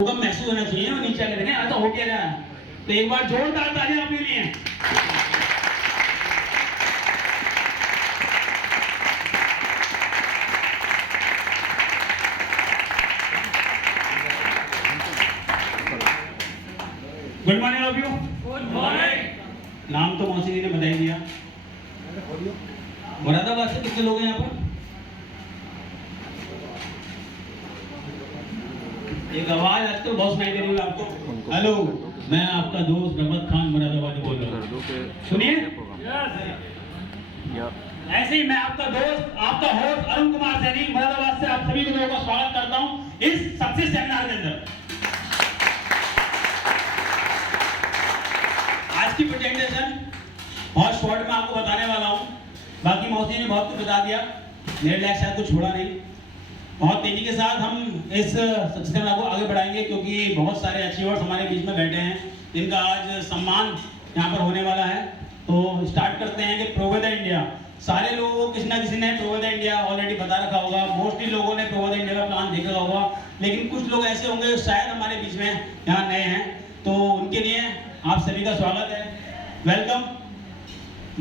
भूकंप महसूस होना चाहिए और नीचे करेंगे ऐसा हो क्या रहा है। तो एक बार जोरदार तालियां अपने लिए। Good morning of you. Good morning. नाम तो मौसी जी ने बता ही दिया। मुरादाबाद से कितने लोग हैं यहाँ पर? एक आवाज आजकल बहुत सुनाई दे रही है आपको। हेलो, मैं आपका दोस्त रहमत खान मुरादाबादी बोल रहा हूँ। सुनिए, ऐसे ही मैं आपका दोस्त, आपका होस्ट अरुण कुमार सैनी मुरादाबाद से आप सभी लोगों का स्वागत करता हूँ इस सक्सेस सेमिनार के अंदर। आज की प्रेजेंटेशन बहुत शॉर्ट में आपको बताने वाला हूँ। बाकी मौसी ने बहुत कुछ बता दिया, मेरे लायक शायद कुछ छोड़ा नहीं। बहुत तेजी के साथ हम इस सक्सेस को आगे बढ़ाएंगे क्योंकि बहुत सारे अचीवर्स हमारे बीच में बैठे हैं जिनका आज सम्मान यहाँ पर होने वाला है। तो स्टार्ट करते हैं कि प्रोवेदा इंडिया। सारे लोगों को किसी ना किसी ने प्रोवेदा इंडिया ऑलरेडी बता रखा होगा, मोस्टली लोगों ने प्रोवेदा इंडिया का प्लान देखा होगा, लेकिन कुछ लोग ऐसे होंगे शायद हमारे बीच में यहाँ नए हैं, तो उनके लिए आप सभी का स्वागत है, वेलकम।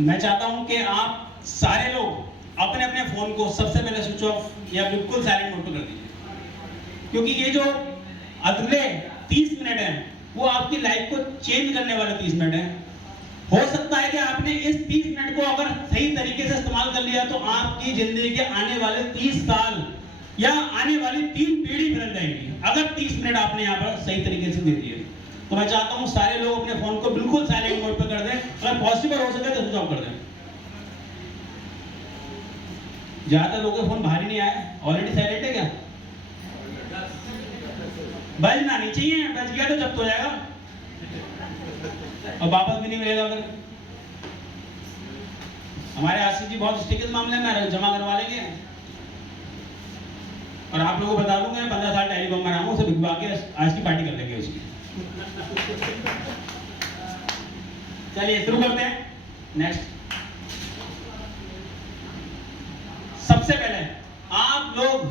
मैं चाहता हूँ कि आप सारे लोग अपने अपने फोन को सबसे पहले स्विच ऑफ या बिल्कुल साइलेंट मोड पर कर दीजिए, क्योंकि ये जो अगले 30 मिनट हैं वो आपकी लाइफ को चेंज करने वाले 30 मिनट हैं। हो सकता है कि आपने इस 30 मिनट को अगर सही तरीके से इस्तेमाल कर लिया तो आपकी जिंदगी के आने वाले 30 साल या आने वाली 3 पीढ़ी बदल जाएंगी, अगर 30 मिनट आपने यहाँ पर सही तरीके से दे दिए। तो मैं चाहता हूँ सारे लोग अपने फोन को बिल्कुल साइलेंट मोड पर कर दें, अगर पॉसिबल हो सके तो स्विच ऑफ कर दें। ज्यादा लोगों के फोन बाहर ही नहीं आए, ऑलरेडी साइलेंट है क्या? बजना नहीं चाहिए, बच गया तो जब्त हो जाएगा और वापस भी नहीं मिलेगा। अगर हमारे आशीष जी बहुत स्ट्रिक्ट इस मामले में जमा करवा लेंगे और आप लोगों को बता दूंगा 15 साल टेलीकॉम में रहा हूं, उसे भिजवा के आज की पार्टी कर लेंगे उसकी। चलिए शुरू करते हैं। नेक्स्ट, सबसे पहले आप लोग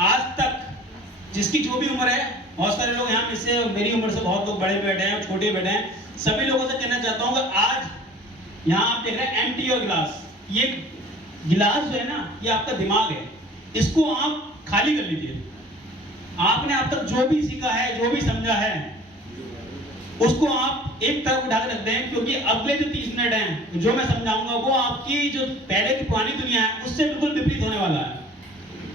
आज तक जिसकी जो भी उम्र है, बहुत सारे लोग यहाँ में से मेरी उम्र से बहुत लोग बड़े बैठे हैं, छोटे बैठे हैं, सभी लोगों से कहना चाहता हूँ कि आज यहाँ आप देख रहे हैं एम्प्टी योर गिलास। ये गिलास जो है ना, ये आपका दिमाग है, इसको आप खाली कर लीजिए। आपने अब तक जो भी सीखा है, जो भी समझा है, उसको आप एक तरफ उठा के रख दें, क्योंकि अगले जो 30 मिनट हैं जो मैं समझाऊंगा वो आपकी जो पहले की पुरानी दुनिया है उससे बिल्कुल विपरीत होने वाला है।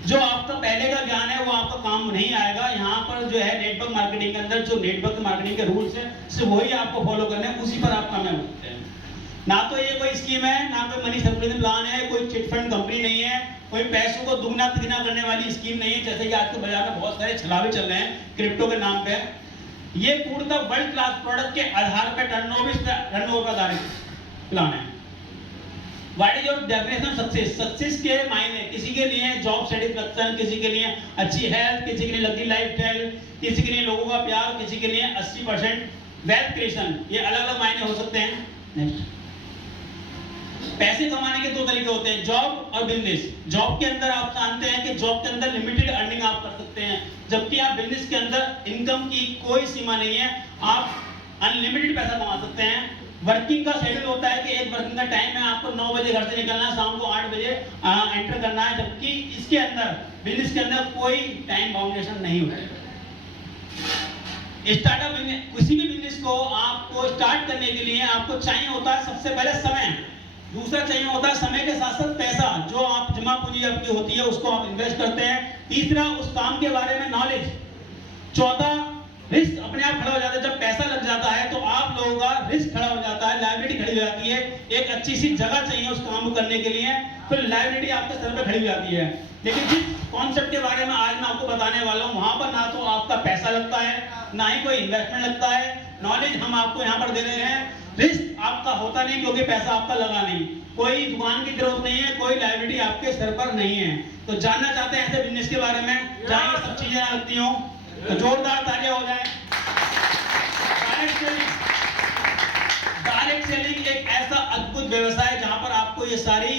जो आपका पहले का ज्ञान है वो आपका काम नहीं आएगा। यहाँ पर जो है नेटवर्क मार्केटिंग के अंदर जो नेटवर्क मार्केटिंग के रूल्स है सिर्फ वही आपको फॉलो करने हैं, उसी पर आप कामयाब होते हैं। ना तो ये कोई स्कीम है, ना कोई मनी सर्कुलेशन प्लान है, कोई चिट फंड कंपनी नहीं है, कोई पैसों को दुगना तिगना करने वाली स्कीम नहीं है, जैसे कि आज के बाजार में बहुत सारे छलावे चल रहे हैं क्रिप्टो के नाम पे। ये पूर्णतः वर्ल्ड क्लास प्रोडक्ट के आधार पर टर्नओवर आधारित प्लान है। What is your definition of success? Success के मायने किसी के लिए जॉब सेटिस्फैक्शन, किसी के लिए अच्छी हेल्थ, किसी के लिए लग्जरी लाइफस्टाइल, किसी के लिए लोगों का प्यार, किसी के लिए 80% वेल्थ क्रिएशन, ये अलग अलग मायने हो सकते हैं। नेक्स्ट, पैसे कमाने के 2 तरीके होते हैं, जॉब और बिजनेस। जॉब के अंदर आप जानते हैं कि जॉब के अंदर लिमिटेड अर्निंग आप कर सकते हैं, जबकि आप बिजनेस के अंदर इनकम की कोई सीमा नहीं है, आप अनलिमिटेड पैसा कमा सकते हैं। वर्किंग का शेड्यूल होता है कि एक वर्किंग का टाइम है, आपको 9 बजे घर से निकलना है, शाम को 8 बजे एंटर करना है, जबकि इसके अंदर बिजनेस के अंदर कोई टाइम बाउंडेशन नहीं होता है। स्टार्टअप किसी भी बिजनेस को आपको स्टार्ट करने के लिए आपको चाहिए होता है सबसे पहले समय, दूसरा चाहिए होता है समय के साथ साथ पैसा, जो आप जमा पूंजी आपकी होती है उसको आप इन्वेस्ट करते हैं, तीसरा उस काम के बारे में नॉलेज, चौथा रिस्क अपने आप खड़ा हो जाता है। जब पैसा लग जाता है तो आप लोगों का रिस्क खड़ा हो जाता है, लायबिलिटी खड़ी हो जाती है, एक अच्छी सी जगह चाहिए उस काम को करने के लिए, फिर लायबिलिटी आपके सर पे खड़ी हो जाती है। लेकिन जिस कॉन्सेप्ट के बारे में आज मैं आपको बताने वाला हूँ वहां पर ना तो आपका पैसा लगता है, ना ही कोई इन्वेस्टमेंट लगता है, नॉलेज हम आपको यहाँ पर दे रहे हैं, रिस्क आपका होता नहीं क्योंकि पैसा आपका लगा नहीं, कोई दुकान की जरूरत नहीं है, कोई लायबिलिटी आपके सर पर नहीं है। तो जानना चाहते हैं ऐसे बिजनेस के बारे में जहाँ ये सब चीजें लगती हो, तो जोरदार तालियां हो जाए। डायरेक्ट सेलिंग एक ऐसा अद्भुत व्यवसाय है जहां पर आपको ये सारी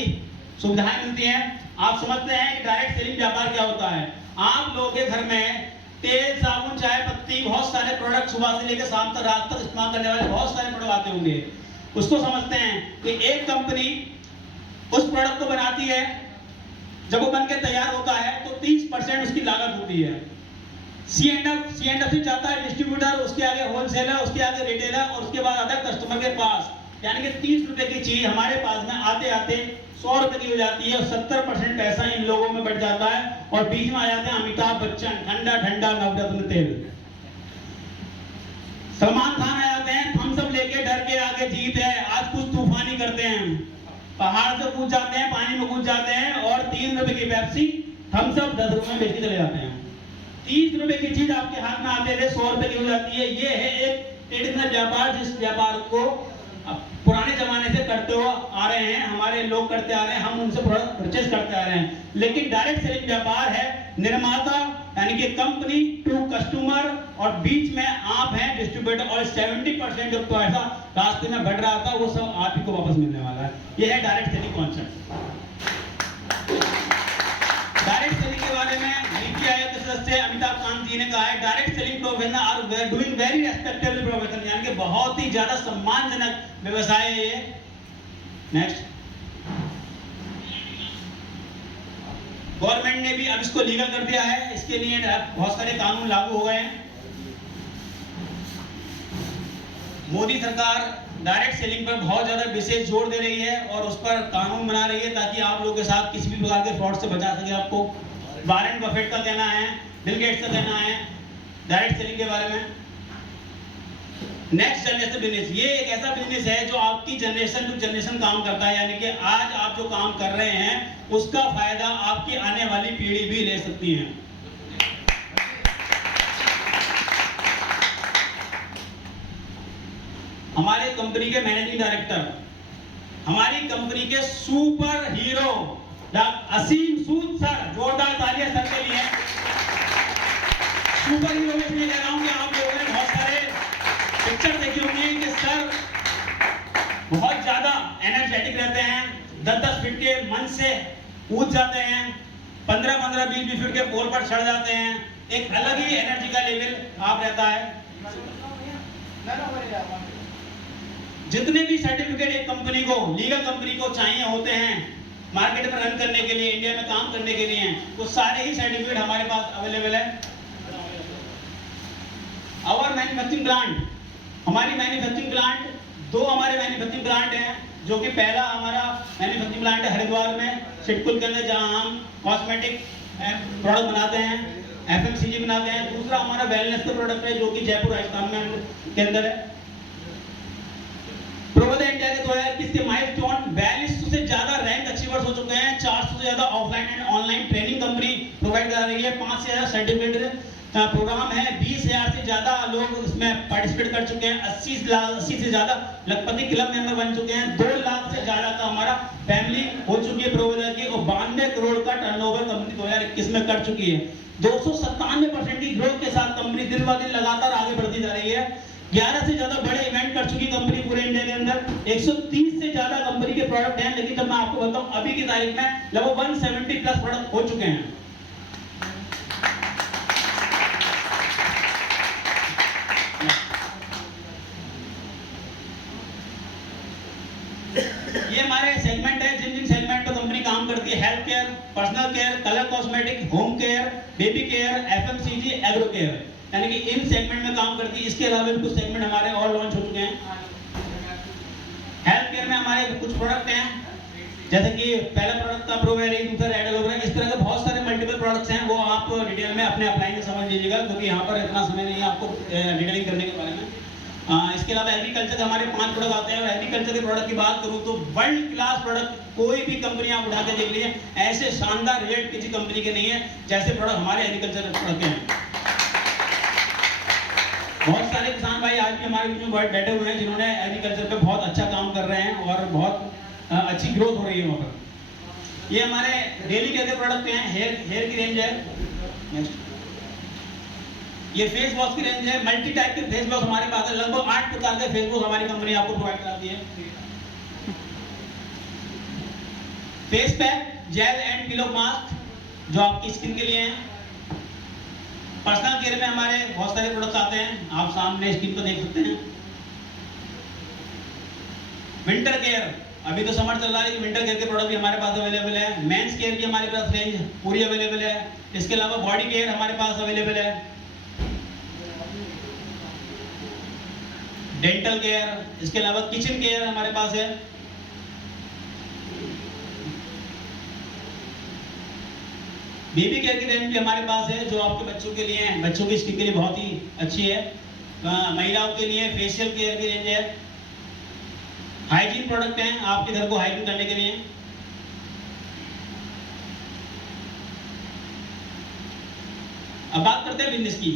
सुविधाएं मिलती हैं। आप समझते हैं कि डायरेक्ट सेलिंग व्यापार क्या होता है? आप लोगों के घर में तेल, साबुन, चाय पत्ती, बहुत प्रोडक्ट सुबह से लेकर शाम तक, रात तक इस्तेमाल करने वाले बहुत सारे प्रोडक्ट आते होंगे। उसको समझते हैं कि एक कंपनी उस प्रोडक्ट को बनाती है, जब वो बनकर तैयार होता है तो 30% उसकी लागत होती है। सी एंड एफ से जाता है डिस्ट्रीब्यूटर, उसके आगे होलसेलर, उसके आगे रिटेलर और उसके बाद आता है कस्टमर के पास। यानी कि 30 रुपए की चीज हमारे पास में आते आते 100 रुपए की हो जाती है और 70% पैसा इन लोगों में बढ़ जाता है। और बीच में आ जाते हैं अमिताभ बच्चन, ठंडा ठंडा नवरत्न तेल। सलमान खान आ जाते हैं, थम्स अप लेके डर के आगे जीत है, आज कुछ तूफानी करते हैं, पहाड़ से कूद जाते हैं, पानी में कूद जाते हैं और 3 रुपए की पेप्सी थम्स अप 10 रुपए में बेच के चले जाते हैं। 30 रुपए की चीज आपके हाथ में आते थे 100 रुपए की हो जाती है। ये है एक ट्रेडिशनल व्यापार, जिस व्यापार को पुराने जमाने से करते हुए आ रहे हैं, हमारे लोग करते आ रहे हैं, हम उनसे प्रोडक्ट परचेज करते आ रहे हैं। लेकिन डायरेक्ट सेलिंग व्यापार है निर्माता यानी कि कंपनी टू कस्टमर और बीच में आप हैं डिस्ट्रीब्यूटर और 70% जो पैसा रास्ते में बढ़ रहा था वो सब आप ही को वापस मिलने वाला है। ये है direct selling concept. Direct selling के बारे में नीति आयोग के सदस्य अमिताभ कांत जी ने कहा है, direct selling profession are doing very respectable profession, यानी कि बहुत ही ज्यादा सम्मानजनक व्यवसाय है ये। नेक्स्ट, गवर्नमेंट ने भी अब इसको लीगल कर दिया है, इसके लिए बहुत सारे कानून लागू हो गए हैं। मोदी सरकार डायरेक्ट सेलिंग पर बहुत ज्यादा विशेष जोर दे रही है और उस पर कानून बना रही है ताकि आप लोगों के साथ किसी भी प्रकार के फ्रॉड से बचा सके आपको। वॉरेन बफेट का कहना है, बिल गेट्स का कहना है डायरेक्ट सेलिंग के बारे में। नेक्स्ट जनरेशन बिजनेस, ये एक ऐसा बिजनेस है जो आपकी जनरेशन टू जनरेशन काम करता है, यानी कि आज आप जो काम कर रहे हैं उसका फायदा आपकी आने वाली पीढ़ी भी ले सकती है। हमारे कंपनी के मैनेजिंग डायरेक्टर, हमारी कंपनी के सुपर हीरो असीम सूद सर, जोरदार तालियां सर के लिए। सुपर हीरो में इसलिए कह रहा हूं कि आप लोगों ने बहुत सारे पिक्चर देखी होंगी कि सर बहुत ज्यादा एनर्जेटिक रहते हैं, 10-10 फीट के मंच से कूद जाते हैं, 15-15, 20-20 फीट के पोल पर चढ़ जाते हैं। एक अलग ही एनर्जी का लेवल आप रहता है। जितने भी सर्टिफिकेट एक कंपनी को, लीगल कंपनी को चाहिए होते हैं मार्केट में रन करने के लिए, इंडिया में काम करने के लिए, वो सारे ही सर्टिफिकेट हमारे पास अवेलेबल है। आवर मैन्युफैक्चरिंग प्लांट, हमारी मैन्युफैक्चरिंग प्लांट, 2 हमारे मैन्युफैक्चरिंग प्लांट हैं, जो कि पहला हमारा मैन्युफैक्चरिंग प्लांट है हरिद्वार में सिटकुल के अंदर, जहां हम कॉस्मेटिक प्रोडक्ट बनाते हैं, FMCG बनाते हैं। दूसरा हमारा वेलनेस का प्रोडक्ट है जो कि जयपुर राजस्थान में के अंदर है। प्रोबोध इंडिया के 2021 के माइलस्टोन 4200 से ज्यादा रैंक अचीवर्स हो चुके हैं, 400 से ज्यादा offline and online training company provide करा रही है, 5 से ज्यादा सर्टिफिकेट प्रोग्राम है, 20,000 से ज्यादा लोग इसमें पार्टिसिपेट कर चुके हैं, 80 से ज्यादा लखपति क्लब मेंबर बन चुके हैं, 2 लाख से ज्यादा का हमारा फैमिली हो चुकी है प्रोवाइडर की, और 92 करोड़ का टर्नओवर कंपनी 2021 में कर चुकी है। 297% की ग्रोथ के साथ कंपनी दिन ब दिन लगातार आगे बढ़ती जा रही है। 11 से ज्यादा बड़े इवेंट कर चुकी कंपनी पूरे इंडिया के अंदर। 130 से ज्यादा कंपनी के प्रोडक्ट हैं, लेकिन जब मैं आपको बताऊं अभी की तारीख में लगभग 170 प्लस प्रोडक्ट हो चुके हैं। ये हमारे सेगमेंट है, जिन जिन सेगमेंट पे कंपनी काम करती है, health care, personal care, colour cosmetic, home care, baby care, FMCG, agro care, यानी कि इन सेगमेंट में काम करती है। इसके अलावा भी कुछ सेगमेंट हमारे और लॉन्च हो चुके हैं। हेल्थ केयर में हमारे कुछ प्रोडक्ट हैं, जैसे कि पहला प्रोडक्ट था प्रोवेरी, दूसरा रेड एलोवेरा, इस तरह के बहुत सारे मल्टीपल प्रोडक्ट्स हैं। वो आप डिटेल में अपने अप्लाई में समझ लीजिएगा, क्योंकि यहाँ पर इतना समय नहीं है आपको डिटेलिंग करने के बारे में। इसके अलावा एग्रीकल्चर के हमारे 5 प्रोडक्ट आते हैं, और एग्रीकल्चर के प्रोडक्ट की बात करूं तो वर्ल्ड क्लास प्रोडक्ट कोई भी कंपनी आप उठा के देख लीजिए, ऐसे शानदार रिजल्ट किसी कंपनी के नहीं है जैसे प्रोडक्ट हमारे एग्रीकल्चर के प्रोडक्ट हैं। बहुत सारे किसान भाई आज भी हमारे बीच में बैठे हुए हैं जिन्होंने एग्रीकल्चर पे बहुत अच्छा काम कर रहे हैं और बहुत अच्छी ग्रोथ हो रही है वहाँ पर। ये हमारे डेली केयर के प्रोडक्ट हैं, हेयर की रेंज है। नेक्स्ट, ये फेस वॉश की रेंज है, मल्टी टाइप के फेस वॉश हमारे पास है, लगभग 8 प्रकार के फेस वॉश हमारी कंपनी आपको प्रोवाइड कराती है। Face pack, gel and pillow mask जो आपकी स्किन के लिए हैं। पर्सनल केयर में हमारे बहुत सारे प्रोडक्ट्स आते हैं, हैं, आप सामने स्क्रीन पर देख सकते हैं। विंटर केयर, अभी तो समर चल रहा है, विंटर केयर के प्रोडक्ट भी हमारे पास अवेलेबल है। मेंस केयर की हमारे पास रेंज पूरी अवेलेबल है। इसके अलावा बॉडी केयर हमारे पास अवेलेबल है, डेंटल केयर, इसके अलावा किचन केयर हमारे पास है। बेबी केयर की रेंज भी हमारे पास है, जो आपके बच्चों के लिए, बच्चों की स्किन के लिए बहुत ही अच्छी है। महिलाओं के लिए फेशियल केयर की रेंज है। हाइजीन प्रोडक्ट हैं आपके घर को हाइजीन करने के लिए। अब बात करते हैं बिजनेस की।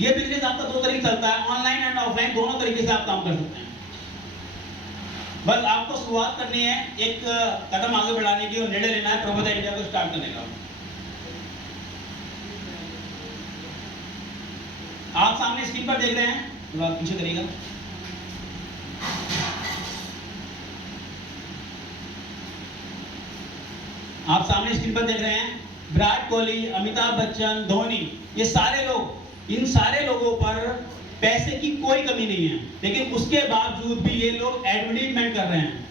ये बिजनेस आपका दो तरीके चलता है, ऑनलाइन एंड ऑफलाइन, दोनों तरीके से आप काम कर सकते हैं। बस आपको शुरुआत करनी है, एक कदम आगे बढ़ाने की और निर्णय लेना है प्रबोधा इंडिया को स्टार्ट करने का। आप सामने स्क्रीन पर देख रहे हैं, थोड़ा पीछे करिएगा। आप सामने स्क्रीन पर देख रहे हैं विराट कोहली, अमिताभ बच्चन, धोनी, ये सारे लोग, इन सारे लोगों पर पैसे की कोई कमी नहीं है, लेकिन उसके बावजूद भी ये लोग एडवर्टाइजमेंट कर रहे हैं,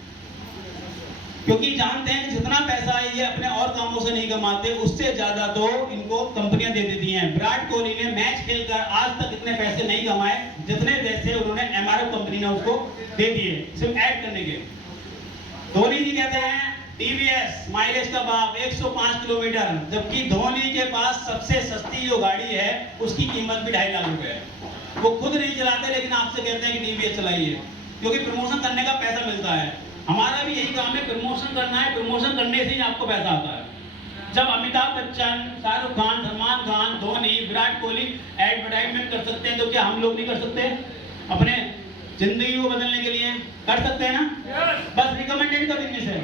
क्योंकि जानते हैं कि जितना पैसा ये अपने और कामों से नहीं कमाते, उससे ज्यादा तो इनको कंपनियां दे देती हैं। विराट कोहली ने मैच खेलकर आज तक इतने पैसे नहीं कमाए जितने पैसे उन्होंने एमआरएफ कंपनी ने उसको दे दिए सिर्फ ऐड करने के। धोनी जी कहते हैं टीवीएस माइलेज का बाप 105 किलोमीटर, जबकि धोनी के पास सबसे सस्ती जो गाड़ी है उसकी कीमत भी 2.5 लाख रुपए है। वो खुद नहीं चलाते, लेकिन आपसे कहते हैं कि टीवीएस चलाइए, क्योंकि प्रमोशन करने का पैसा मिलता है। हमारा भी यही काम है, प्रमोशन करना है, प्रमोशन करने से ही आपको पैसा आता है। जब अमिताभ बच्चन, शाहरुख खान, सलमान खान, धोनी, विराट कोहली एडवर्टाइजमेंट कर सकते हैं, तो क्या हम लोग नहीं कर सकते? अपने जिंदगी को बदलने के लिए कर सकते हैं ना? बस रिकमेंडेड का बिजनेस है।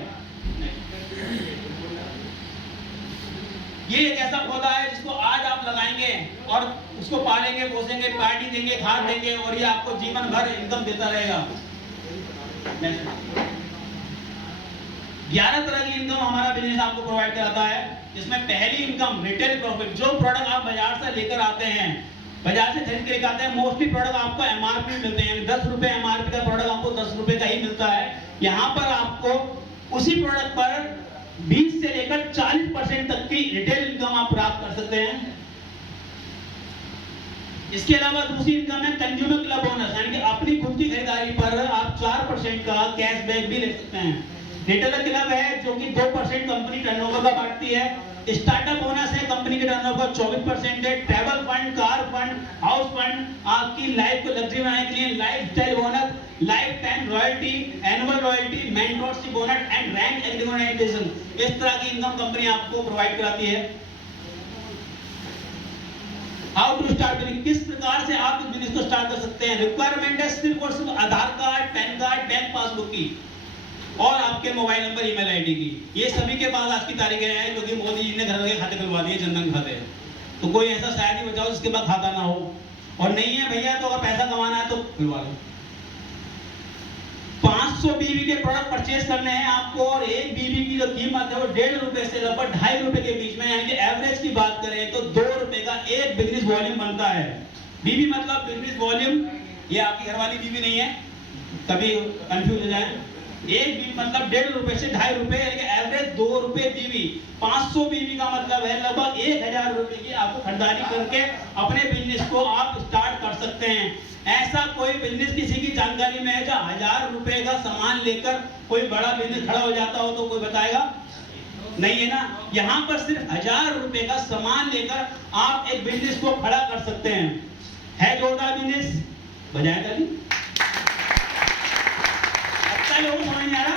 ये एक ऐसा पौधा है जिसको आज आप लगाएंगे और उसको पालेंगे, पोसेंगे, पानी देंगे, खाद देंगे, और ये आपको जीवन भर इनकम देता रहेगा। 11 तरह की इनकम हमारा बिजनेस आपको प्रोवाइड कराता है, जिसमें पहली इनकम रिटेल प्रॉफिट। जो प्रोडक्ट आप बाजार से लेकर आते हैं, बाजार से खरीद के लेकर आते हैं, मोस्टली प्रोडक्ट आपको एमआरपी मिलते हैं। 10 रुपए एमआरपी का प्रोडक्ट आपको 10 रुपए का ही मिलता है। यहाँ पर आपको उसी प्रोडक्ट पर 20 से लेकर 40% तक की रिटेल इनकम आप प्राप्त कर सकते हैं। इसके अलावा दूसरी इनकम है कंज्यूमर क्लब बोनस, यानी कि अपनी खुद की खरीदारी पर आप 4% का कैशबैक भी ले सकते हैं। रिटेलर क्लब है जो कि 2% कंपनी टर्नओवर का बांटती है। स्टार्टअप बोनस है, कंपनी के टर्नओवर 24% है। Travel fund, car fund, house fund, आपकी लाइफ को लग्जरी बनाने के लिए life style bonus, life time royalty, annual royalty, mentorship bonus and rank recognition, इस तरह की इनकम कंपनी आपको प्रोवाइड कराती है। हाउ टू स्टार्ट, किस प्रकार से आप इस बिजनेस को स्टार्ट कर सकते हैं? रिक्वायरमेंट है सिर्फ और सिर्फ Aadhaar card, PAN card, bank passbook की और आपके मोबाइल नंबर, ईमेल आईडी की। ये सभी के पास आज की तारीख है, क्योंकि मोदी जी ने घर के खाते खुलवा दिए, जनधन खाते। तो कोई ऐसा शायद ही बचाओ जिसके पास खाता ना हो, और नहीं है भैया तो अगर पैसा कमाना है तो खुलवा लो। 500 बीबी के प्रोडक्ट परचेज करने हैं आपको, और एक बीबी की जो कीमत है वो 1.5 रुपए से लगभग 2.5 रुपए के बीच में, यानी कि एवरेज की बात करें तो 2 रुपए का एक बिजनेस वॉल्यूम बनता है। बीबी मतलब बिजनेस वॉल्यूम, ये आपकी घरवाली बीबी नहीं है, कभी कंफ्यूज हो जाए। एक बीबी मतलब 1.5 रुपए से 2.5 रुपए, एवरेज 2 रुपए बीबी। 500 बीबी का मतलब है लगभग 1000 रुपए की आपको खरीदारी करके अपने बिजनेस को आप स्टार्ट कर सकते हैं। ऐसा कोई बिजनेस किसी की जानकारी में है जो 1000 रुपए का सामान लेकर कोई बड़ा बिजनेस खड़ा हो जाता हो? तो कोई बताएगा? नहीं है ना। यहाँ पर सिर्फ 1000 रुपए का सामान लेकर आप एक बिजनेस को खड़ा कर सकते हैं। है जोरदार बिजनेस, बजाय ताली। लोगों को समझ नहीं आ रहा?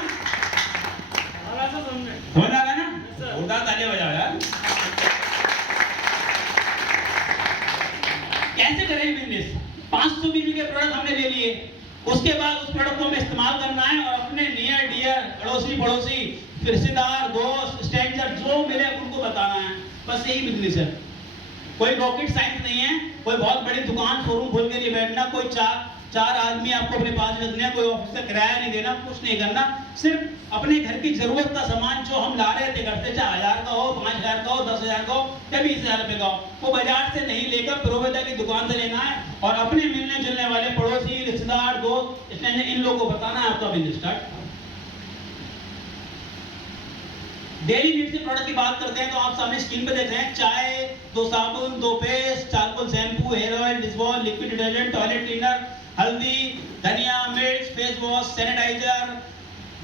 समझ आ रहा है ना? जोरदार तालियां बजाओ यार। कैसे करें बिजनेस? 500 बीबी के प्रोडक्ट हमने ले लिए, उसके बाद उस प्रोडक्ट को हमें इस्तेमाल करना है और अपने नियर डियर, अड़ोसी पड़ोसी, रिश्तेदार, दोस्त, स्ट्रेंजर जो मिले उनको बताना है। बस यही बिजनेस है, कोई रॉकेट साइंस नहीं है। कोई बहुत बड़ी दुकान, शोरूम खोल के नहीं बैठना, कोई चार आदमी आपको अपने पास रखने हैं, कोई ऑफिस का किराया नहीं देना, कुछ नहीं करना। सिर्फ अपने घर की जरूरत का सामान जो हम ला रहे थे घर से, चाहे 1000 का हो, 5000 का हो, 10000 का हो या 20000 रुपए का हो, वो बाजार से नहीं लेकर प्रोवेदा की दुकान से लेना है और अपने मिलने जुलने वाले पड़ोसी, रिश्तेदार, दोस्त, इसलिए इन लोगों को बताना है आपका बिजनेस स्टार्ट। डेली नीड्स के प्रोडक्ट की बात करते हैं तो आप सामने स्क्रीन पे देख रहे हैं चाय, 2 साबुन, 2 paste, charcoal shampoo, hair oil, dishwash, liquid detergent, toilet cleaner, हल्दी, धनिया, मिर्च, फेस वॉश, सैनिटाइजर,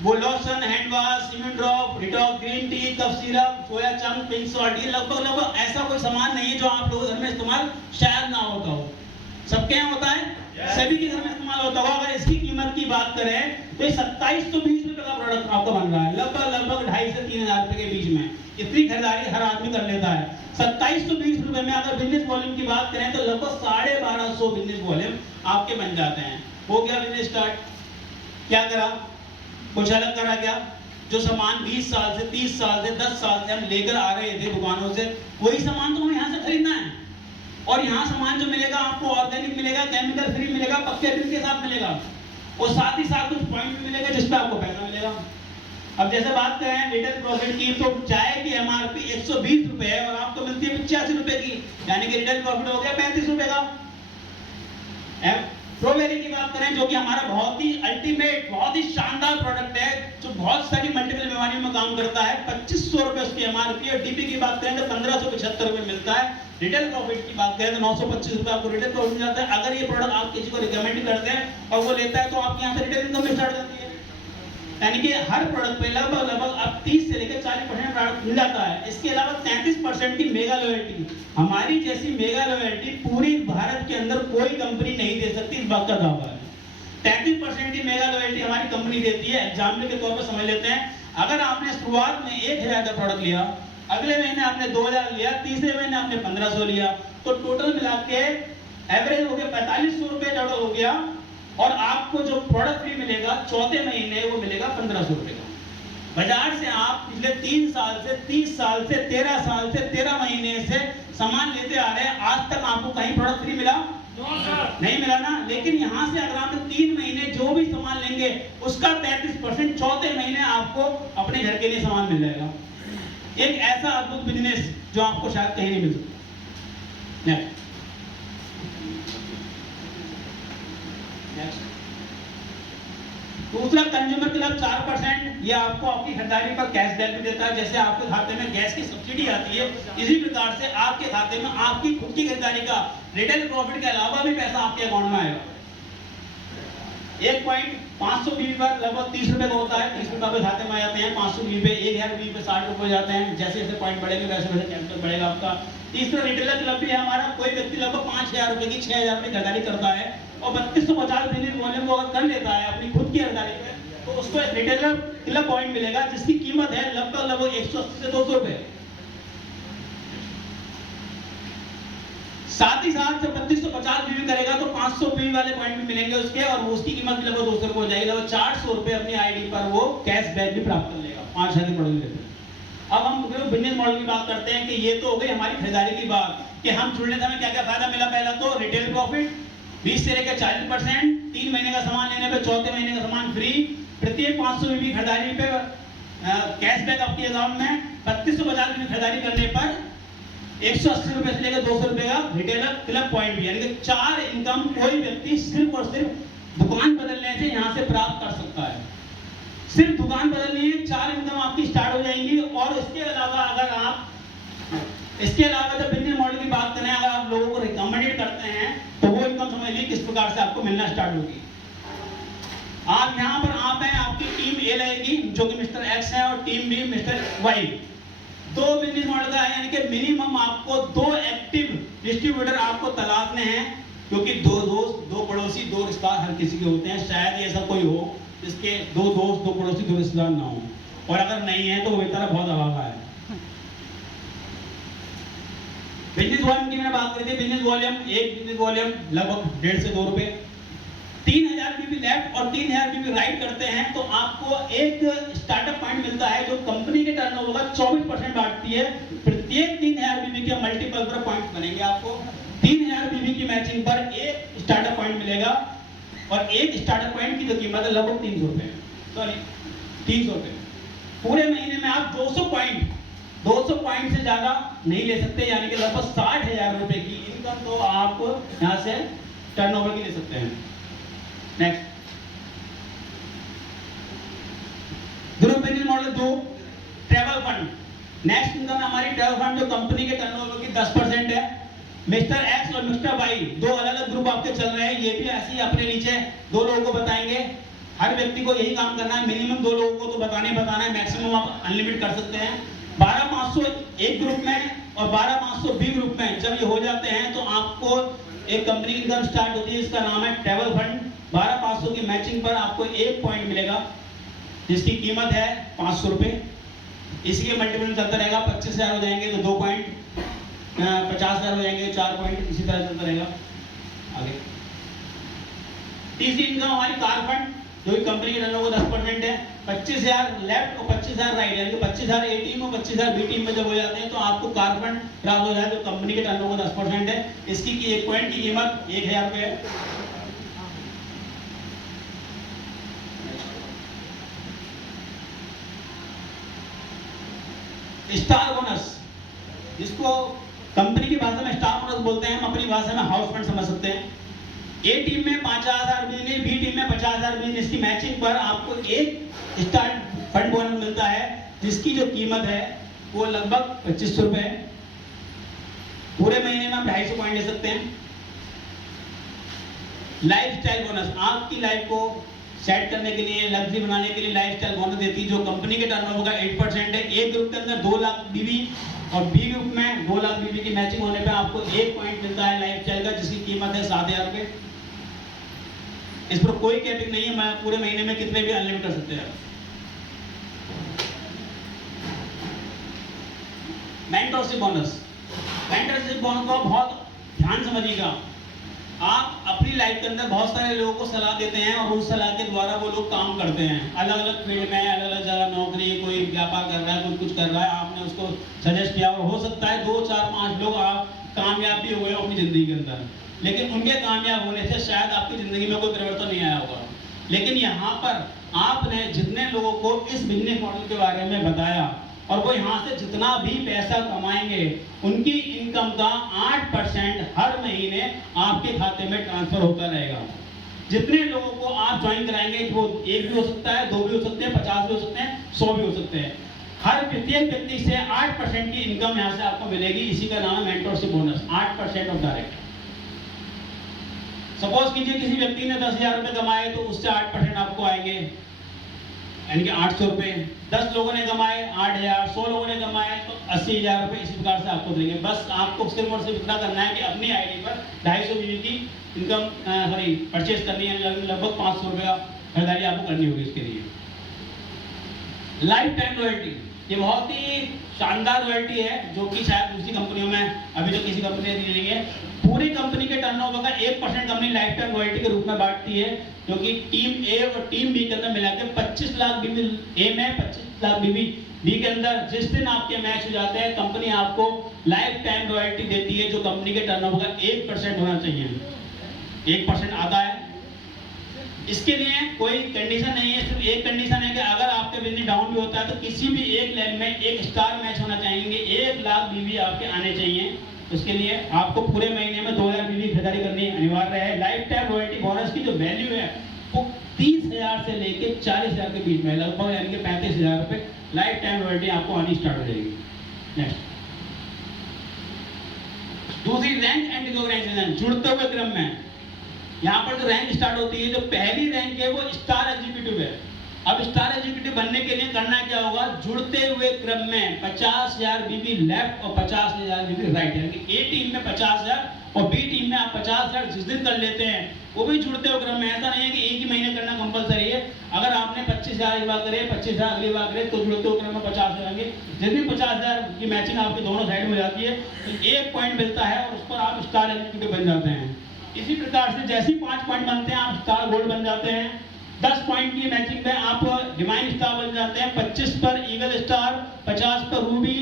वो lotion, hand wash, immune drop, detox, green tea, cough syrup, soya chunk, pink salt, ये लगभग ऐसा कोई सामान नहीं है जो आप लोगों के घर में इस्तेमाल शायद ना होता हो। सबके यहाँ होता है, सभी के घर में इस्तेमाल होता होगा। अगर इसकी कीमत की बात करें तो 2720 रुपए का प्रोडक्ट आपका बन रहा है, लगभग 2,500 से 3,000 रुपए के बीच में। इतनी खरीदारी हर आदमी कर लेता है। 2720 रुपए में अगर बिजनेस वॉल्यूम की बात करें तो लगभग 1250 बिजनेस वॉल्यूम आपके बन जाते हैं। हो गया बिजनेस स्टार्ट। क्या करा? कुछ अलग करा क्या? जो सामान 20 साल से, 30 साल से, 10 साल से हम लेकर आ रहे थे दुकानों से, वही सामान तो हमें यहाँ से खरीदना है। और यहाँ सामान जो मिलेगा आपको ऑर्गेनिक मिलेगा, केमिकल फ्री मिलेगा, पक्के बिल के साथ मिलेगा, और साथ ही साथ कुछ पॉइंट भी मिलेगा जिस पे आपको पैसा मिलेगा। अब जैसे बात करें रिटेल प्रॉफिट की, तो चाय की एमआरपी 120 रुपए है और आपको मिलती है 85 रुपए की, यानी कि रिटेल प्रॉफिट हो गया 35 रुपए का। स्ट्रॉबेरी की बात करें जो कि हमारा बहुत ही अल्टीमेट, बहुत ही शानदार प्रोडक्ट है जो बहुत सारी मल्टीपल बीमारियों में काम करता है। 2500 रुपए उसकी एमआरपी है। डीपी की बात करें तो 1575 रुपए मिलता है। रिटेल प्रॉफिट की बात करें तो 925 रुपए आपको रिटेल प्रॉफिट मिल जाता है। अगर ये प्रोडक्ट आप किसी को रिकमेंड करते हैं और वो लेता है तो आपके यहाँ से रिटेल इनकम भी स्टार्ट हो जाती है। यानी कि हर प्रोडक्ट पे लगभग अब 30 से लेकर 40% प्रोडक्ट मिल जाता है। इसके अलावा 33% की मेगा लॉयल्टी, हमारी जैसी मेगा लॉयल्टी पूरी भारत के अंदर कोई कंपनी नहीं दे सकती, इस बात का दावा है। 33% की मेगा लॉयल्टी हमारी कंपनी देती है। एग्जाम्पल के तौर पर समझ लेते हैं, अगर आपने शुरुआत में 1000 का प्रोडक्ट लिया, अगले महीने आपने 2000 लिया, तीसरे महीने आपने 1500 लिया, तो टोटल मिला के एवरेज हो गया 4500 रुपए टोटल हो गया। और आपको जो प्रोडक्ट फ्री मिलेगा चौथे महीने वो मिलेगा 1500 रुपए का। बाजार से आप पिछले 3 साल से, 30 साल से, 13 साल से, 13 महीने से सामान लेते आ रहे हैं, आज तक आपको कहीं प्रोडक्ट फ्री मिला? नहीं मिला ना। लेकिन यहाँ से अगर आप 3 महीने जो भी सामान लेंगे उसका 33% चौथे महीने आपको अपने घर के लिए सामान मिल जाएगा। एक ऐसा अद्भुत बिजनेस जो आपको शायद कहीं नहीं मिल सकता। दूसरा, कंज्यूमर क्लब 4%, ये आपको आपकी खरीदारी पर कैशबैक भी देता है। जैसे आपके खाते में गैस की सब्सिडी आती है, इसी प्रकार से आपके खाते में आपकी खुद की खरीदारी का रिटेल प्रॉफिट के अलावा भी पैसा आपके अकाउंट में आएगा। 1 पॉइंट 500 बीबी पर लगभग 30 रुपए का होता है, 30 रुपए आपके खाते में आ जाते हैं। 500 बीबी पे 1000 बीबी पे 60 रुपए हो जाते हैं। जैसे जैसे पॉइंट बढ़ेंगे वैसे वैसे कैपिटल बढ़ेगा आपका। तीसरा, रिटेलर क्लब भी है हमारा। कोई व्यक्ति लगभग 5000 रुपए की 6000 रुपए खरीदारी करता है और 3250 बिजनेस वॉल्यूम को अगर कर लेता है अपनी खुद की खरीदारी में, तो उसको एक रिटेलर क्लब पॉइंट मिलेगा जिसकी कीमत है लगभग 180 से 200 रुपए। साथ ही साथ जब 3250 बीबी करेगा तो 500 बीबी वाले पॉइंट भी मिलेंगे उसके, और उसकी कीमत भी लगभग 200 रुपए हो जाएगी। लगभग 400 रुपए अपनी आईडी पर वो कैशबैक भी प्राप्त कर लेगा 5000 के प्रोडक्ट लेते हैं। अब हम बिजनेस मॉडल की बात करते हैं कि ये तो हो गई हमारी खरीदारी की बात कि हम जुड़ने से हमें क्या क्या फायदा मिला। पहला तो रिटेल प्रॉफिट 20 से लेकर 40%, 3 महीने का सामान लेने पे चौथे महीने का सामान फ्री, प्रत्येक 500 बीबी खरीदारी पे कैशबैक आपके अकाउंट में, 3250 बीबी खरीदारी करने पर 180 रुपए से लेकर 200 रुपए का रिटेलर क्लब पॉइंट भी, यानी कि 4 इनकम कोई व्यक्ति सिर्फ और सिर्फ दुकान बदलने से यहाँ से प्राप्त कर सकता है। सिर्फ दुकान बदलनी है, 4 इनकम आपकी स्टार्ट हो जाएंगी। और इसके अलावा अगर आप जब बिजनेस मॉडल की बात करें, अगर आप लोगों को रिकमेंडेड करते हैं तो वो इनकम समझ लीजिए किस प्रकार से आपको मिलना स्टार्ट होगी। आप यहाँ पर आप हैं, आपकी टीम ए रहेगी जो कि मिस्टर एक्स है और team B mister Y. 2 business model का है, यानी कि मिनिमम आपको 2 एक्टिव डिस्ट्रीब्यूटर आपको तलाशने हैं, क्योंकि 2 दोस्त, 2 पड़ोसी, 2 रिश्तेदार हर किसी के होते हैं। शायद ऐसा कोई हो जिसके 2 दोस्त, 2 पड़ोसी, 2 रिश्तेदार ना हो, और अगर नहीं है तो वो बेचारा बहुत अभागा है। बिजनेस वॉल्यूम की मैंने बात करी थी। बिजनेस वॉल्यूम, एक बिजनेस वॉल्यूम लगभग 1.5 से 2 रुपए। 3000 बीबी लेफ्ट और 3000 बीबी राइट करते हैं तो आपको एक स्टार्टअप पॉइंट मिलता है जो कंपनी के टर्नओवर का 24% बांटती है। प्रत्येक 3000 बीबी के मल्टीपल पर पॉइंट बनेंगे आपको। 3000 बीबी की मैचिंग पर एक स्टार्टअप पॉइंट मिलेगा, और एक स्टार्टअप पॉइंट की जो कीमत है लगभग 300 रुपए, सॉरी 300 रुपए। पूरे महीने में आप 200 पॉइंट से ज्यादा नहीं ले सकते, यानी कि लगभग 60,000 रुपए की इनकम तो आप यहाँ से टर्नओवर की ले सकते हैं। Next, group business model 2, travel fund. Next income हमारी ट्रैवल फंड जो कंपनी के टर्नओवर की 10% है। मिस्टर एक्स और मिस्टर वाई दो अलग अलग ग्रुप आपके चल रहे हैं, ये भी ऐसे ही अपने नीचे दो लोगों को बताएंगे। हर व्यक्ति को यही काम करना है, मिनिमम 2 लोगों को तो बताना है, मैक्सिमम आप अनलिमिटेड कर सकते हैं। 12,500 एक ग्रुप में और 12,500 बी ग्रुप में जब ये हो जाते हैं तो आपको एक कंपनी की इनकम स्टार्ट होती है, इसका नाम है ट्रैवल फंड। 12,500 की मैचिंग पर आपको 1 पॉइंट मिलेगा जिसकी कीमत है 500 रुपये। इसके मल्टीपल चलता रहेगा, 25,000 हो जाएंगे तो 2 पॉइंट, 50,000 हो जाएंगे 4 पॉइंट, इसी तरह चलता रहेगा आगे। तीसरी इनकम हमारी कार फंड जो कि कंपनी के टर्नओवर 10% है। 25,000 लेफ्ट और 25,000 राइट, यानी कि 25,000 ए टीम और 25,000 बी टीम में जब हो जाते हैं तो आपको कार फंड प्राप्त हो जाए जो कंपनी के टर्नओवर 10% है। इसकी 1 पॉइंट की कीमत 1,000 रुपये है। स्टार बोनस, जिसको कंपनी की भाषा में स्टार बोनस बोलते हैं, हम अपनी भाषा में हाउस फंड समझ सकते हैं। ए टीम में 50,000 बिजनेस, बी टीम में 50,000 बिजनेस की मैचिंग पर आपको एक स्टार फंड बोनस मिलता है जिसकी जो कीमत है वो लगभग 2500 रुपये है। पूरे महीने में आप 250 पॉइंट ले सकते हैं। लाइफ स्टाइल बोनस, आपकी लाइफ को सेट करने के लिए, लग्जरी बनाने के लिए लाइफ स्टाइल बोनस देती है जो कंपनी के टर्नओवर का 8% है। एक ग्रुप के अंदर 2 लाख बीवी और बी ग्रुप में 2 लाख बीवी की मैचिंग होने पे आपको 1 पॉइंट मिलता है लाइफ स्टाइल का जिसकी कीमत है 7,000 रुपये। इस पर कोई कैपिंग नहीं है, मैं पूरे महीने में कितने भी अनलिमिटेड कर सकते हैं। मेंटरशिप बोनस, मेंटरशिप बोनस को बहुत ध्यान समझिएगा। आप अपनी लाइफ के अंदर बहुत सारे लोगों को सलाह देते हैं और उस सलाह के द्वारा वो लोग काम करते हैं, अलग अलग फील्ड में, अलग अलग जगह नौकरी, कोई व्यापार कर रहा है, कोई कुछ कर रहा है, आपने उसको सजेस्ट किया और हो सकता है 2, 4, 5 लोग आप कामयाब भी हुए अपनी जिंदगी के अंदर, लेकिन उनके कामयाब होने से शायद आपकी जिंदगी में कोई परिवर्तन नहीं आया होगा। लेकिन यहाँ पर आपने जितने लोगों को इस बिजनेस मॉडल के बारे में बताया और वो यहाँ से जितना भी पैसा कमाएंगे उनकी इनकम का 8% हर महीने आपके खाते में ट्रांसफर होता रहेगा। जितने लोगों को आप ज्वाइन कराएंगे, वो 1 भी हो सकता है, 2 भी हो सकते हैं, 50 भी हो सकते हैं, 100 भी हो सकते हैं, हर प्रत्येक व्यक्ति से 8% की इनकम यहाँ से आपको मिलेगी। इसी का नाम है mentorship bonus, 8% of direct. Suppose कीजिए किसी व्यक्ति ने 10,000 रुपए कमाए तो उससे 8% आपको आएंगे, यानी कि 800 रुपए। 10 लोगों ने कमाए 8,000, 100 लोगों ने कमाए तो 80,000 रुपए इसी प्रकार से आपको देंगे। बस आपको सिर्फ और सिर्फ इतना करना है कि अपनी आईडी पर 250 बीबी की इनकम परचेज करनी है, लगभग 500 रुपये का खरीदारी आपको करनी होगी इसके लिए। लाइफ टाइम रॉयल्टी, ये बहुत ही शानदार रॉयल्टी है जो कि शायद दूसरी कंपनियों में अभी तो किसी कंपनी ने दी नहीं है। पूरी कंपनी के टर्नओवर का 1% कंपनी लाइफ टाइम रॉयल्टी के रूप में बांटती है, जो कि टीम ए और टीम बी के अंदर मिलाकर 25 लाख बीबी ए में, 25 लाख बीबी बी के अंदर जिस दिन आपके मैच हो जाते हैं कंपनी आपको लाइफ टाइम रॉयल्टी देती है जो कंपनी के टर्नओवर का 1% होना चाहिए। 1% आता है। इसके लिए कोई कंडीशन नहीं है, सिर्फ एक कंडीशन है कि अगर आपके बिजनेस डाउन भी होता है तो किसी भी एक लाइन में एक स्टार मैच होना चाहिए, 1 लाख बीवी आपके आने चाहिए। उसके लिए आपको पूरे महीने में 2,000 बीवी खरीदारी करनी अनिवार्य है। लाइफ टाइम रॉयल्टी बोनस की जो वैल्यू है वो 30,000 से लेके 40,000 के बीच में, लगभग यानी कि 35,000 रुपये लाइफ टाइम रॉयल्टी आपको आनी स्टार्ट हो जाएगी। नेक्स्ट, दूसरी रैंक एंड रिकॉग्नाइजेशन, जुड़ते हुए क्रम में। यहाँ पर जो रैंक स्टार्ट होती है, जो पहली रैंक है वो स्टार एग्जीक्यूटिव है। अब स्टार एग्जीक्यूटिव बनने के लिए करना क्या होगा, जुड़ते हुए क्रम में 50,000 बीबी लेफ्ट और 50,000 बीबी राइट, यानी कि ए टीम में 50,000 और बी टीम में आप 50,000 जिस दिन कर लेते हैं वो भी जुड़ते हुए क्रम में। ऐसा नहीं है कि एक ही महीने करना कंपलसरी है। अगर आपने 25,000 एक बार करे, 25,000 अगली बार करे तो जुड़ते हुए क्रम में 50,000 आएंगे। जिस दिन 50,000 की मैचिंग आपकी दोनों साइड में हो जाती है तो 1 पॉइंट मिलता है और उस पर आप स्टार एग्जीक्यूटिव बन जाते हैं। इसी प्रकार से जैसे 5 पॉइंट बनते हैं आप स्टार गोल्ड बन जाते हैं। 10 पॉइंट की मैचिंग में आप डिवाइन स्टार बन जाते हैं। 25 पर ईगल स्टार, 50 पर रूबी,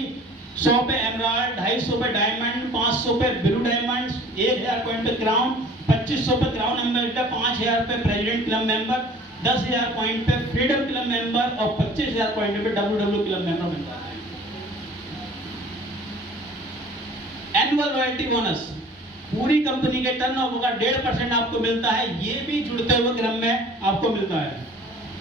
100 पे एमराल्ड, 250 पे डायमंड, 500 पे ब्लू डायमंड, 1,000 पॉइंट पे क्राउन, 2500 पे क्राउन एम्बेसडर, 5,000 पे प्रेसिडेंट क्लब मेंबर, 10,000 पॉइंट पे फ्रीडम क्लब मेंबर और 25,000 पॉइंट पे WW क्लब मेंबर बन जाते हैं। एनुअल रॉयल्टी बोनस, पूरी कंपनी के टर्नओवर का 1.5% आपको मिलता है, ये भी जुड़ते हुए क्रम में आपको मिलता है।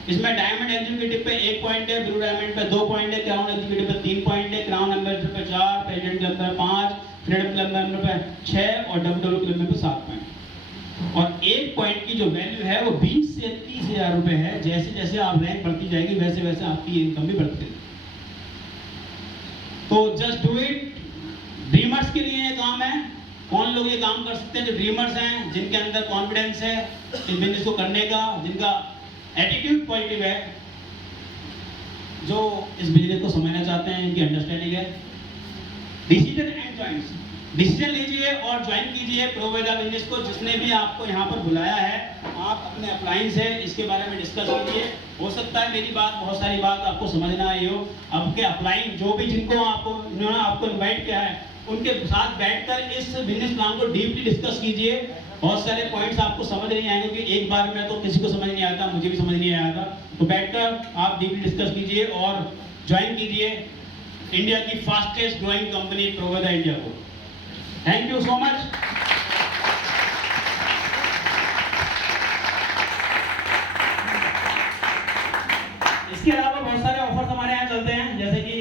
इसमें डायमंड एग्जीक्यूटिव पे 1 पॉइंट है, ब्लू डायमंड पे 2 पॉइंट है, क्राउन एग्जीक्यूटिव पे 3 पॉइंट है, क्राउन एम्बेसडर पे 4, प्रेसिडेंट क्लब पे 5, फ्रीडम क्लब मेंबर पे 6 और डब्ल्यूडब्ल्यू क्लब में पे 7 पॉइंट। और 1 पॉइंट की जो वैल्यू है वो 20 से 30 हजार रुपए है। जैसे जैसे आप रैंक बढ़ती जाएगी वैसे वैसे आपकी इनकम भी बढ़ती जाएगी। तो जस्ट डू इट। ड्रीमर्स के लिए ये काम है। कौन लोग ये काम कर सकते हैं? जो ड्रीमर्स हैं, जिनके अंदर कॉन्फिडेंस है इस बिजनेस को करने का, जिनका एटीट्यूड पॉजिटिव है, जो इस बिजनेस को समझना चाहते हैं, इनकी अंडरस्टैंडिंग है। Decision and join. डिसीजन लीजिए और ज्वाइन कीजिए प्रोवेदा बिजनेस को। जिसने भी आपको यहाँ पर बुलाया है, आप अपने अप्लायंस है इसके बारे में डिस्कस कीजिए। हो सकता है मेरी बात, बहुत सारी बात आपको समझ ना आई हो। आपके अप्लाइन जो भी जिनको आपको इनवाइट किया है, उनके साथ बैठकर इस बिजनेस प्लान को डीपली डिस्कस कीजिए। बहुत सारे पॉइंट्स आपको समझ नहीं आएंगे, क्योंकि एक बार में तो किसी को समझ नहीं आता, मुझे भी समझ नहीं आया था। तो बैठकर आप डीपली डिस्कस कीजिए और ज्वाइन कीजिए इंडिया की फास्टेस्ट ग्रोइंग कंपनी प्रोवेदा इंडिया को। Thank you so much. इसके अलावा बहुत सारे ऑफर्स हमारे यहाँ चलते हैं, जैसे कि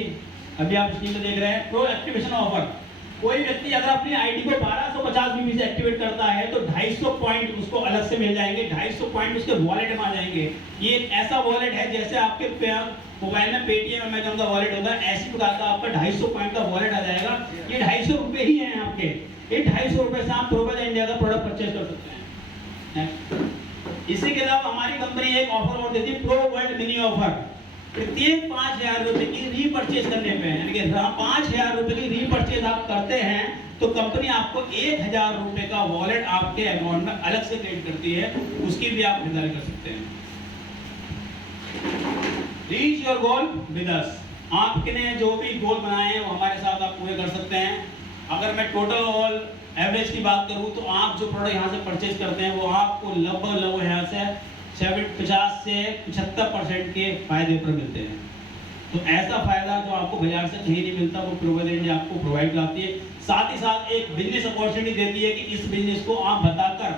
अभी आप स्क्रीन पे देख रहे हैं प्रो एक्टिवेशन ऑफर। कोई व्यक्ति अगर अपनी आईडी को 1250 बीबी से एक्टिवेट करता है तो 250 पॉइंट उसको अलग से मिल जाएंगे। 250 पॉइंट उसके वॉलेट में आ जाएंगे। ये एक ऐसा वॉलेट है जैसे आपके मोबाइल में पेटीएम अमेजन का वॉलेट होता है, ऐसी प्रकार का आपका 250 पॉइंट का वॉलेट आ जाएगा। ये 250 रुपए ही हैं आपके। ये 250 रुपए से आप प्रोवेदा इंडिया का प्रोडक्ट परचेज कर सकते हैं। इसी के अलावा हमारी कंपनी एक ऑफर और देती है, प्रो वर्ल्ड मिनी ऑफर। प्रत्येक 5000 रुपए की रीपर्चेज करने पे, यानी कि 5000 रुपए की रीपर्चेज आप करते हैं तो कंपनी आपको 1000 रुपए का वॉलेट आपके अकाउंट में अलग से क्रिएट करती है। उसकी भी आप खरीदारी कर सकते हैं। Reach your goal with us. आपने जो भी गोल बनाए हैं वो हमारे साथ आप पूरे कर सकते हैं। अगर मैं टोटल ऑल एवरेज की बात करूं तो आप जो प्रोडक्ट यहाँ से परचेज करते हैं वो आपको लगभग यहाँ से 50 से 75% के फायदे पर मिलते हैं। तो ऐसा फायदा जो आपको बाजार से कहीं नहीं मिलता, वो प्रोवेदा इंडिया आपको प्रोवाइड कराती है। साथ ही साथ एक बिजनेस अपॉर्चुनिटी देती है कि इस बिजनेस को आप बताकर,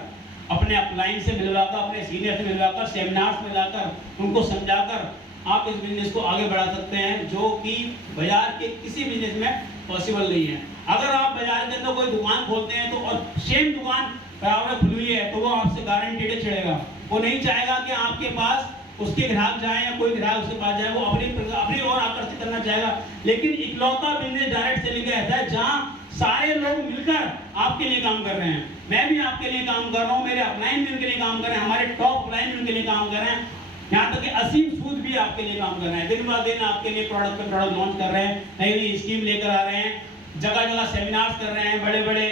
अपने अपलाइन से मिलवाकर, अपने सीनियर से मिलवाकर, सेमिनार्स में जाकर उनको समझाकर आप इस बिजनेस को आगे बढ़ा सकते हैं, जो कि बाजार के किसी बिजनेस में पॉसिबल नहीं है। अगर आप बाजार के अंदर कोई दुकान खोलते हैं तो और सेम दुकान बराबर खुली है तो वो आपसे गारंटीड चढ़ेगा। वो नहीं चाहेगा कि आपके पास उसके ग्राहक जाए या कोई ग्राहक उसके पास जाए, वो अपनी ओर आकर्षित करना चाहेगा। लेकिन इकलौता बिजनेस डायरेक्ट सेलिंग का ऐसा है जहां सारे लोग मिलकर आपके लिए काम कर रहे हैं। मैं भी आपके लिए काम कर रहा हूं, मेरे अपलाइन भी उनके लिए काम कर रहे हैं, हमारे टॉप अपलाइन उनके लिए काम कर रहे हैं, यहाँ तक कि असीम सूद भी आपके लिए काम कर रहे हैं। दिन ब दिन आपके लिए प्रोडक्ट पे प्रोडक्ट लॉन्च कर रहे हैं, नई नई स्कीम लेकर आ रहे हैं, जगह जगह सेमिनार्स कर रहे हैं, बड़े बड़े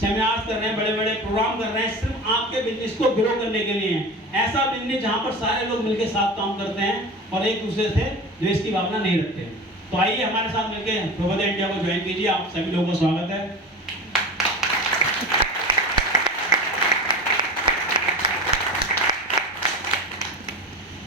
सेमिनार्स कर रहे हैं, बड़े बड़े प्रोग्राम कर रहे हैं, सिर्फ आपके बिजनेस को ग्रो करने के लिए। ऐसा बिजनेस जहां पर सारे लोग मिलकर साथ काम करते हैं और एक दूसरे से द्वेष की भावना नहीं रखते। तो आइए हमारे साथ मिलकर प्रोवेदा इंडिया को ज्वाइन कीजिए। आप सभी लोगों का स्वागत है।